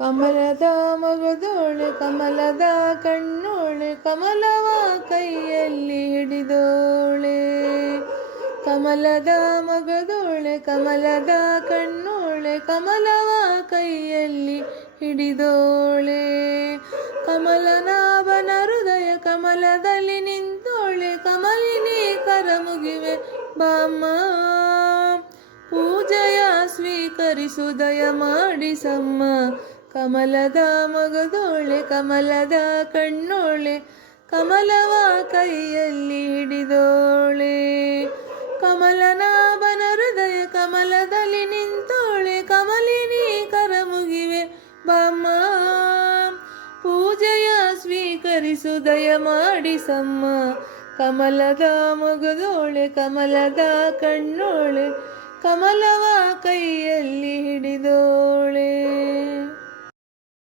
ಕಮಲದ ಮೊಗದೋಳೆ ಕಮಲದ ಕಣ್ಣೋಳೆ ಕಮಲವ ಕೈಯಲ್ಲಿ ಹಿಡಿದೋಳೆ. ಕಮಲದ ಮೊಗದೋಳೆ ಕಮಲದ ಕಣ್ಣೋಳೆ ಕಮಲವ ಕೈಯಲ್ಲಿ ಹಿಡಿದೋಳೆ. ಕಮಲನಾಭನ ಹೃದಯ ಕಮಲದಲ್ಲಿ ನಿಂತೋಳೆ. ಕಮಲಿನಿ ಕರಮುಗಿವೆ ಬಾಮ್ಮ, ಪೂಜೆಯ ಸ್ವೀಕರಿಸು ದಯ ಮಾಡಿಸಮ್ಮ. ಕಮಲದ ಮೊಗದೋಳೆ ಕಮಲದ ಕಣ್ಣೋಳೆ ಕಮಲವ ಕೈಯಲ್ಲಿ ಹಿಡಿದೋಳೆ. ಕಮಲನಾಭನ ಹೃದಯ ಕಮಲದಲ್ಲಿ ನಿಂತೋಳೆ. ಕಮಲಿನಿ ಕರಮುಗಿವೆ ಬಾಮ್ಮ, ಪೂಜೆಯ ಸ್ವೀಕರಿಸು ದಯ ಮಾಡಿಸಮ್ಮ. ಕಮಲದ ಮೊಗದೋಳೆ ಕಮಲದ ಕಣ್ಣೋಳೆ ಕಮಲವ ಕೈಯಲ್ಲಿ ಹಿಡಿದೋಳೆ.